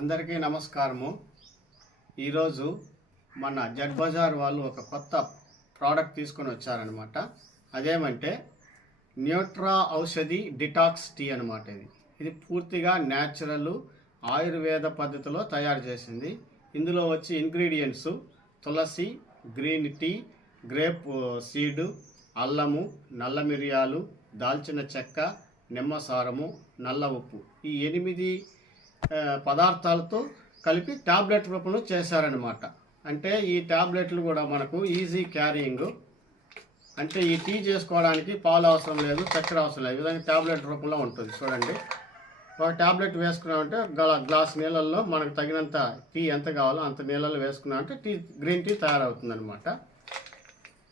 అందరికీ నమస్కారము. ఈరోజు మన జడ్ బజార్ వాళ్ళు ఒక కొత్త ప్రోడక్ట్ తీసుకొని వచ్చారనమాట. అదేమంటే న్యూట్రా ఔషధి డిటాక్స్ టీ అనమాట. ఇది పూర్తిగా న్యాచురల్ ఆయుర్వేద పద్ధతిలో తయారు చేసింది. ఇందులో వచ్చి ఇంగ్రీడియంట్స్ తులసి, గ్రీన్ టీ, గ్రేప్ సీడు, అల్లము, నల్ల మిరియాలు, దాల్చిన చెక్క, నిమ్మసారము, నల్ల ఉప్పు, ఈ 8 పదార్థాలతో కలిపి టాబ్లెట్ రూపంలో చేశారనమాట. అంటే ఈ టాబ్లెట్లు కూడా మనకు ఈజీ క్యారింగ్, అంటే ఈ టీ చేసుకోవడానికి పాలు అవసరం లేదు, చక్కెర అవసరం లేదు. ఈ విధంగా టాబ్లెట్ రూపంలో ఉంటుంది. చూడండి, ఒక టాబ్లెట్ వేసుకున్నామంటే గ్లాస్ నీళ్ళల్లో మనకు తగినంత టీ ఎంత కావాలో అంత నీళ్ళల్లో వేసుకున్నామంటే గ్రీన్ టీ తయారవుతుంది అనమాట.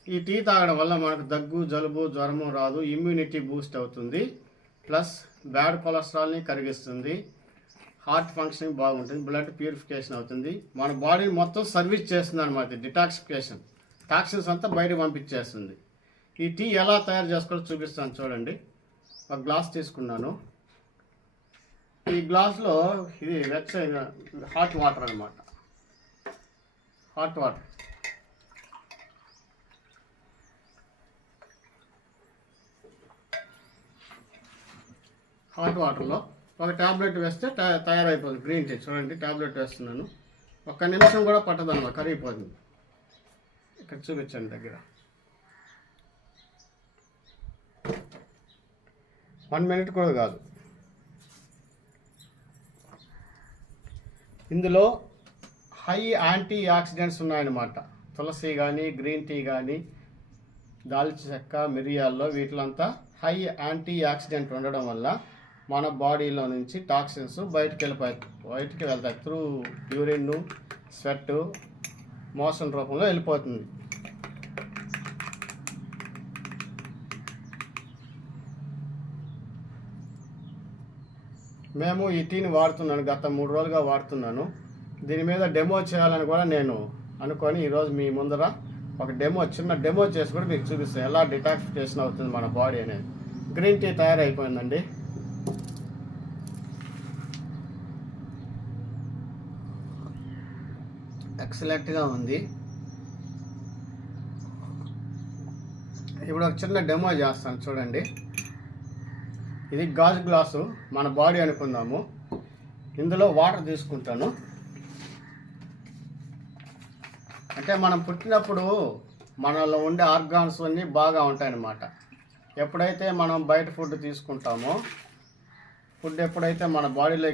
ఈ టీ తాగడం వల్ల మనకు దగ్గు, జలుబు, జ్వరము రాదు, ఇమ్యూనిటీ బూస్ట్ అవుతుంది, ప్లస్ బ్యాడ్ కొలెస్ట్రాల్ని కరిగిస్తుంది, హార్ట్ ఫంక్షనింగ్ బాగుంటుంది, బ్లడ్ ప్యూరిఫికేషన్ అవుతుంది, మన బాడీని మొత్తం సర్వీస్ చేస్తుంది అనమాట. డిటాక్సిఫికేషన్, టాక్సిన్స్ అంతా బయటకు పంపించేస్తుంది. ఈ టీ ఎలా తయారు చేసుకోవాలో చూపిస్తాను. చూడండి, ఒక గ్లాస్ తీసుకున్నాను. ఈ గ్లాస్లో ఇది హాట్ వాటర్ అనమాట. హాట్ వాటర్లో ఒక టాబ్లెట్ వేస్తే తయారైపోతుంది గ్రీన్ టీ. చూడండి, టాబ్లెట్ వేస్తున్నాను. 1 నిమిషం కూడా పట్టదన్నమాట, కరిగిపోతుంది. ఇక్కడ చూపించండి, దగ్గర 1 మినిట్ కూడా కాదు. ఇందులో హై యాంటీ ఆక్సిడెంట్స్ ఉన్నాయన్నమాట. తులసి కానీ, గ్రీన్ టీ కానీ, దాల్చిన చెక్క, మిరియాల్లో వీటిలంతా హై యాంటీ ఆక్సిడెంట్ ఉండడం వల్ల మన బాడీలో నుంచి టాక్సిన్స్ బయటికి వెళ్తాయి. త్రూ యూరిన్, స్వెట్, మోషన్ రూపంలో వెళ్ళిపోతుంది. మేము ఈ టీని వాడుతున్నాను, గత 3 రోజులుగా వాడుతున్నాను. దీని మీద డెమో చేయాలని కూడా నేను అనుకొని ఈరోజు మీ ముందర ఒక చిన్న డెమో చేసి కూడా మీకు చూపిస్తాను, ఎలా డిటాక్సిఫికేషన్ అవుతుంది మన బాడీ అనేది. గ్రీన్ టీ తయారైపోయిందండి. ఎక్సలెంట్గా ఉంది. ఇప్పుడు ఒక చిన్న డెమో చేస్తాను, చూడండి. ఇది గాజు గ్లాసు, మన బాడీ అనుకుందాము. ఇందులో వాటర్ తీసుకుంటాను. అంటే మనం పుట్టినప్పుడు మనలో ఉండే ఆర్గాన్స్ అన్నీ బాగా ఉంటాయన్నమాట. ఎప్పుడైతే మనం బయట ఫుడ్ తీసుకుంటామో, ఫుడ్ ఎప్పుడైతే మన బాడీలో